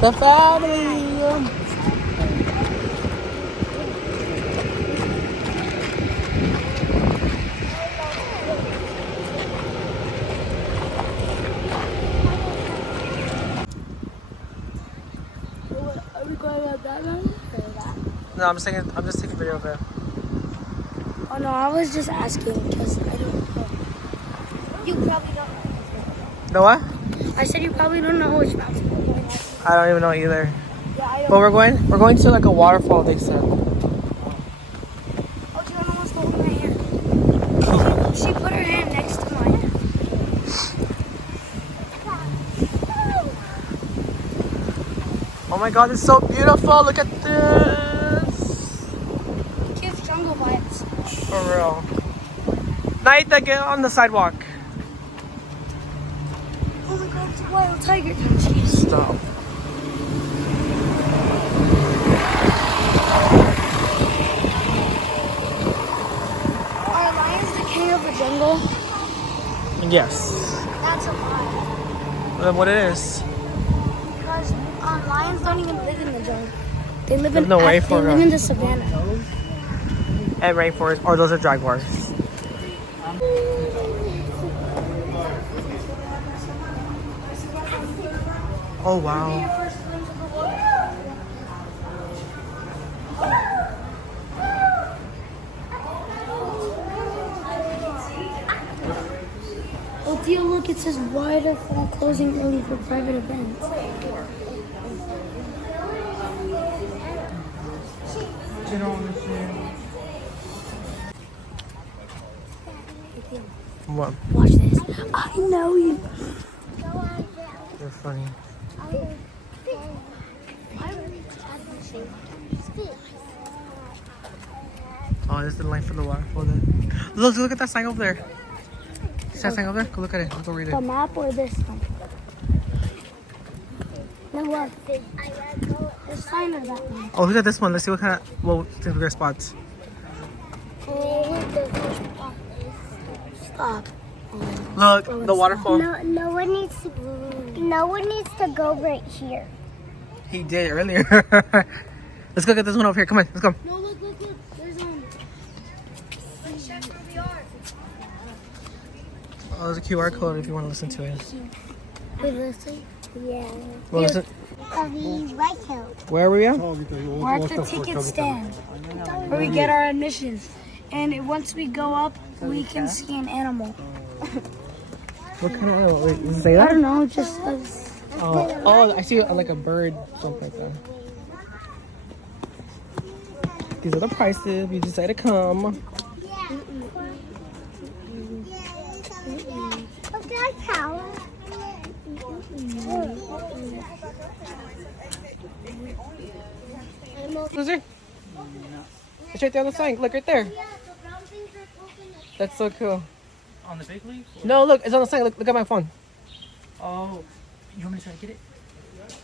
The family! Are we going up that mountain? No, I'm just taking video of it. Oh no, I was just asking because I don't know. You probably don't know. No what? I said you probably don't know which mountain we're going up. I don't even know either. Yeah, I don't. But we're going to like a waterfall, they said. Oh, Gianna wants to hold my hand. She put her hand next to my hand. Oh my god, it's so beautiful. Look at this. Kids jungle vibes. For real. Naita, get on the sidewalk. Oh my god, it's a wild tiger. Jeez. Stop. Are lions the king of the jungle? Yes. That's a lie. Then what it is? Because lions don't even live in the jungle. They live There's in no they rainforest. live in the savannah. And rainforest, or those are jaguars. Oh wow. Oh dear, look, it says Waterfall closing early for private events. What? Watch this. I know you. You're funny. Oh, this is the line for the waterfall then. Look at that sign over there. See that sign over there? Go look at it. Go read it. The map or this one? No, what? The sign or that one? Oh, look at this one. Let's see what kind of bigger spots. Stop. Look, the waterfall. No one needs to go right here. He did earlier. Let's go get this one over here. Come on, let's go. No, look. There's check where we are. Oh, there's a QR code if you want to listen to it. Wait, listen. Yeah. Well, listen. He's right here. Where are we at? We're at the ticket stand where we get our admissions. And once we go up, we can see an animal. What kind of animal? Wait, does it say I that? don't know, just Oh, I see like a bird, something like that. These are the prices if you decide to come. Okay, cow. Is it? It's right there on the sign. Look right there. That's so cool. On the big leaf? No, look, it's on the sign. Look at my phone. Oh, you want me to try to get it?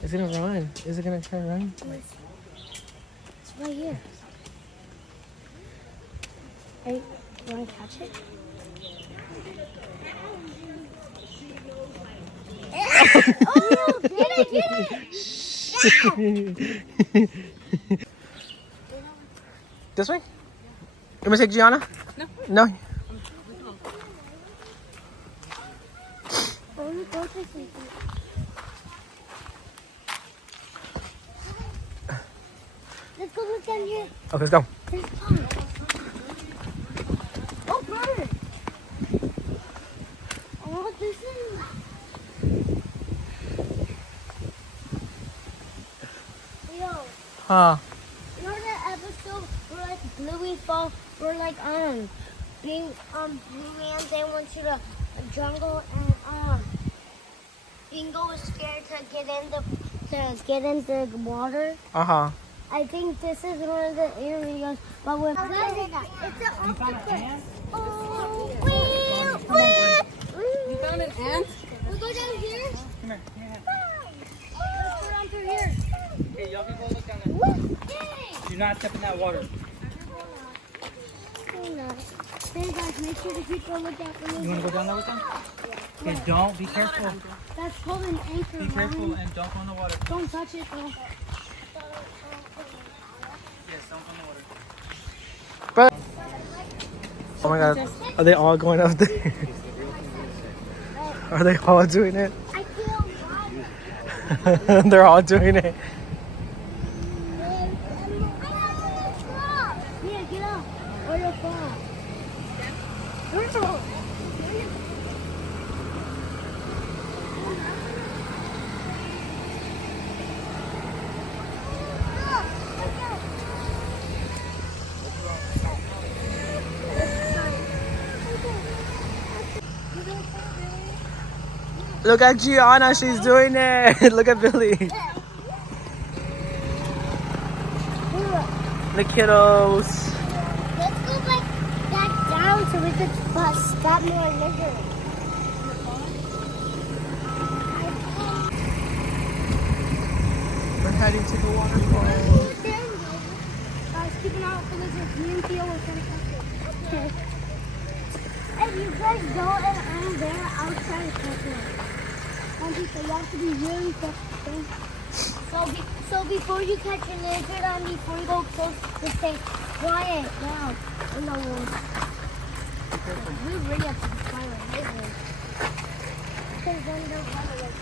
It's gonna run. Is it gonna try to run? it's right here. Hey, you want to catch it? Oh no, get it! This way? You want to take Gianna? No. No? Let's go look down here. Okay, let's go. There's pond. Oh, bird! Oh, this is. Yo, Huh. you know that episode Bluey Fall, we're like being Bluey and they went to the jungle and Bingo was scared to get in the water. Uh-huh. I think this is one of the areas, but when it's an octopus. Oh, You found an ant? we go down here. Come here. Yeah. Let's go down through here. Hey, y'all people look down there. Yay! Do not step in that water. Hey guys, make sure to keep a lookout for You me. want to go down there with them? Okay, don't. Be careful. That's called an anchor. Be careful Ryan. and don't go in the water. Don't touch it though. Yes, don't go in the water. Oh my god. Are they all going up there? Are they all doing it? I feel bad. They're all doing it. Yeah, get up. Or you'll fall. First of all, Look at Gianna, she's doing it. Look at Billy. The kiddos. let's go back down so we could stop more lizards. We're heading to the waterfall. Guys, keep an eye out for lizards. Me and Theo were going to catch it. If you guys go and I'm there, I'll try to catch it. And you have to be really careful. So before you catch a lizard and before you go close, just stay quiet down in the woods. We really have to be quiet with lizards. Because then they'll run away.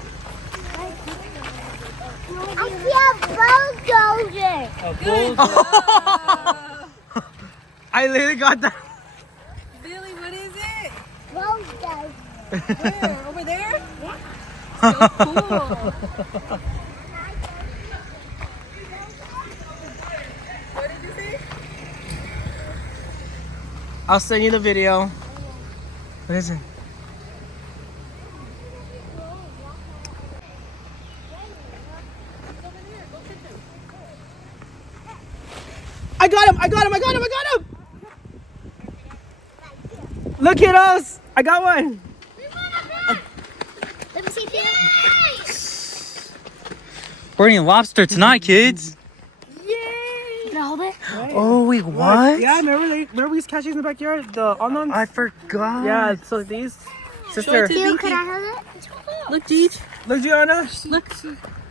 I see a bulldozer. A bull. I literally got that. Billy, what is it? Bulldozer. Where? Over there? Yeah. So cool. What did you say? I'll send you the video. What is it? I got him! I got him! I got him! I got him! Look, kiddos! I got one! Let me see if you We're eating lobster tonight, kids. can I hold it. Oh, wait, what? Yeah, remember we used to catch these in the backyard? The unknowns? I forgot. Yeah, so these. Sister. Theo, can I hold it? Look, Deej. Look, Gianna. Look.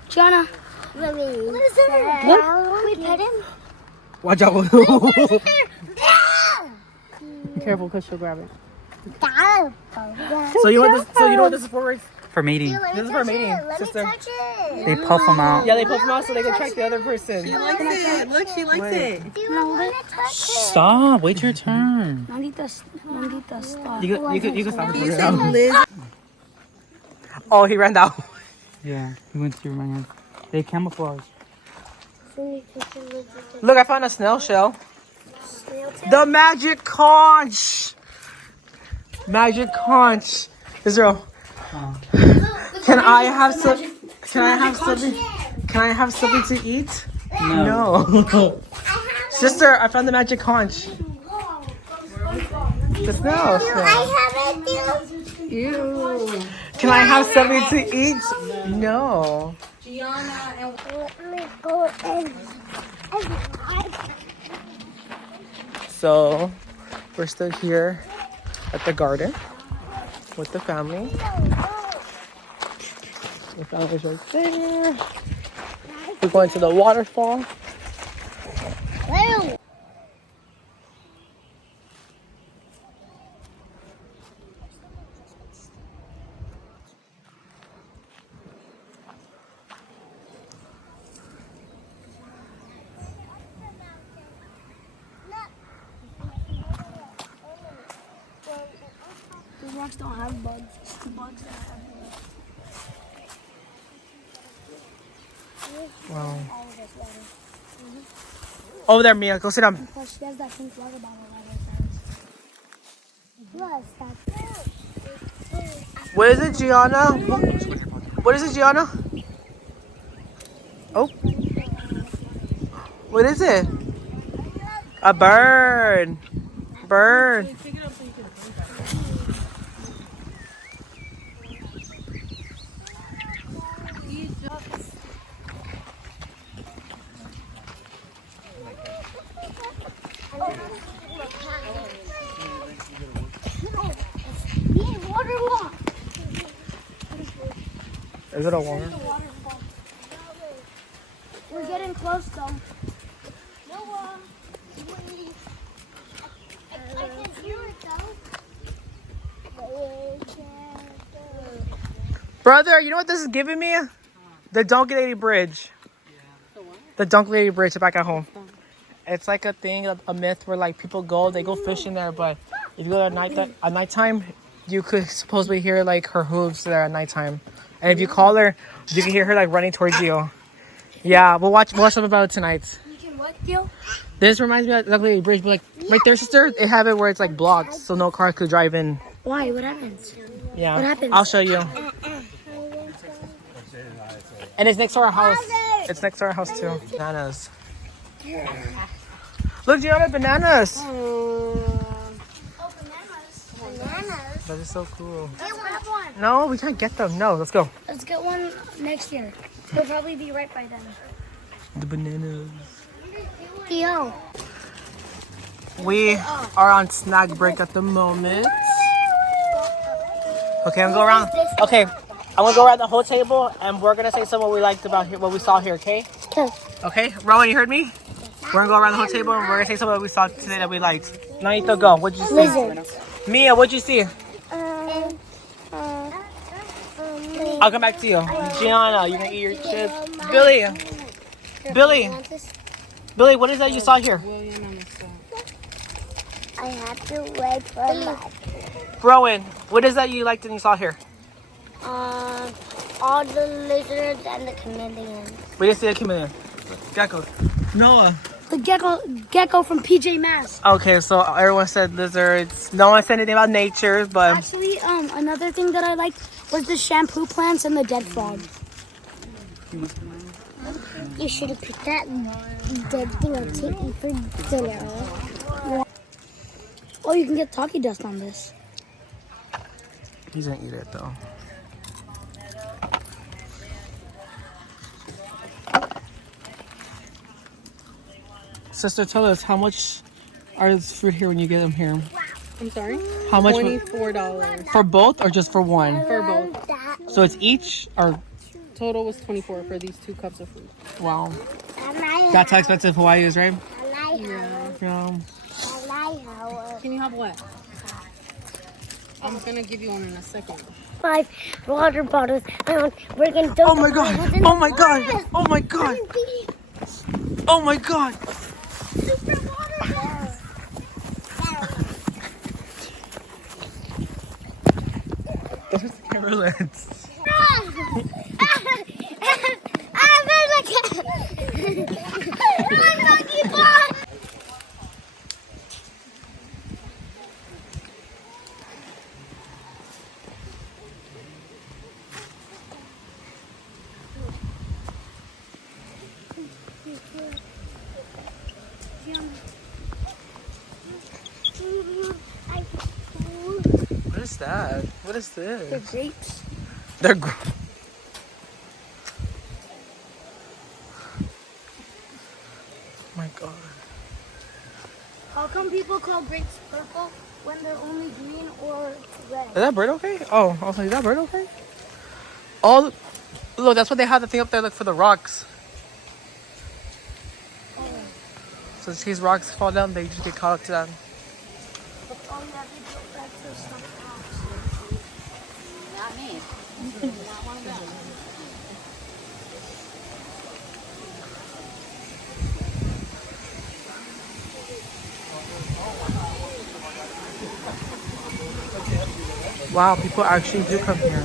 Gianna. What is it? Can we pet him? Watch out. Be careful because she'll grab it. So So you know what this is for, right? For mating. This is for mating, Let sister. me touch it. They puff them out. Yeah, they pull them out so they can track the other person. She likes it. Look, she likes it. Do you want to touch it? Stop. Wait your turn. Nandito stop. You can stop You it. said Liz. Oh, he ran down. Yeah, he went through my hand. They camouflage. Look, I found a snail shell. The magic conch. Magic conch. Israel. Can I have some? Can I have something? Can I have something to eat? No. Sister, I found the magic conch. The snail. I have it, Theo. Can I have something to eat? No. Gianna and Let me go in. So, we're still here at the garden with the family. The family's right there. We're going to the waterfall. These rocks don't have bugs. It's the bugs that have bugs. Wow. Over there, Mia. Go sit down. Plus, she has that pink water bottle at her side. What is it, Gianna? What is it, Gianna? Oh. What is it? A bird. Bird. Is it a water? We're getting close though. I can hear it though. Brother, you know what this is giving me? The Donkey Lady Bridge. The Donkey Lady Bridge back at home. It's like a thing, a myth where like people they go fishing there, but if you go at nighttime, you could supposedly hear like her hooves there at nighttime. And if you call her, you can hear her like running towards you. Yeah, we'll watch something about it tonight. You can what, Gil? This reminds me of the Donkey Lady Bridge, but like right there, sister, they have it where it's like blocked, so no car could drive in. Why? What happens? Yeah, What happens? I'll show you. And it's next to our house. It's next to our house too. Bananas. Look, Gianna, bananas. Bananas. That is so cool. Let's grab one. No, we can't get them. No, let's go. Let's get one next year. We'll probably be right by then. The bananas. Yo. We are on snack break at the moment. Okay, I'm going around. Okay, I'm gonna go around the whole table, and we're gonna say some what we liked about here, what we saw here. Okay? Okay. Rowan, you heard me? We're gonna go around the whole table, and we're gonna say some what we saw today that we liked. Naito, go. What'd you see? Lizards. Mia, what'd you see? I'll come back to you. Gianna, you gonna eat your chips? Billy, what is that you saw here? I have to wait for my. Rowan, what is that you liked and you saw here? All the lizards and the chameleons. We didn't see a chameleon. Gecko. Noah. The gecko from PJ Masks. Okay, so everyone said lizards. No one said anything about nature, but Actually, another thing that I liked was the shampoo plants and the dead frogs. You should have picked that dead thing up to eat for dinner. Oh, you can get Taki dust on this. he's gonna eat it though. Sister, tell us how much are this fruit here when you get them here? I'm sorry? How much? $24 For both or just for one? for both. So it's each or Total was $24 for these 2 cups of fruit. wow. That's how expensive Hawaii is, right? Yeah. Can you have what? I'm gonna give you one in a second. 5 water bottles. We're gonna Oh my god! Oh my god! Oh my god! Oh my god! Those are the camera lens. What is that? What is this? They're grapes. They're my god. How come people call grapes purple when they're only green or red? Is that bird okay? Oh, I was like, is that bird okay? Oh, look, that's what they have the thing up there, look, for the rocks. So these rocks fall down, they just get caught up to that. Oh, yeah, they go back to some house. Not me. Not one of them. Wow, people actually do come here.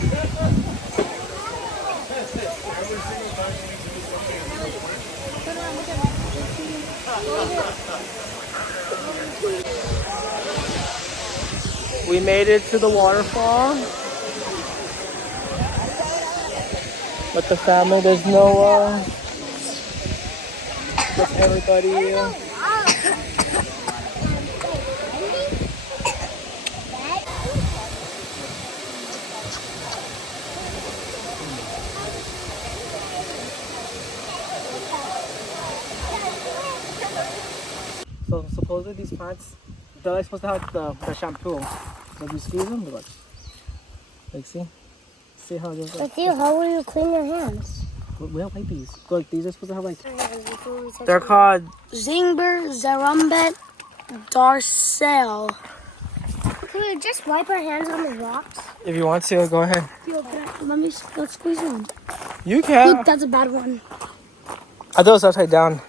We made it to the waterfall. But the family, there's Noah. There's everybody. So supposedly these plants, they're like supposed to have the shampoo. So if you squeeze them, look. Like see how there's like. But you, how will you clean your hands? We don't like these. Look, these are supposed to have like. They're called Zingber, Zarumbet, Darcel. Can we just wipe our hands on the rocks? If you want to, go ahead. Yo, let's squeeze one. You can. Look, that's a bad one. I thought it was upside down.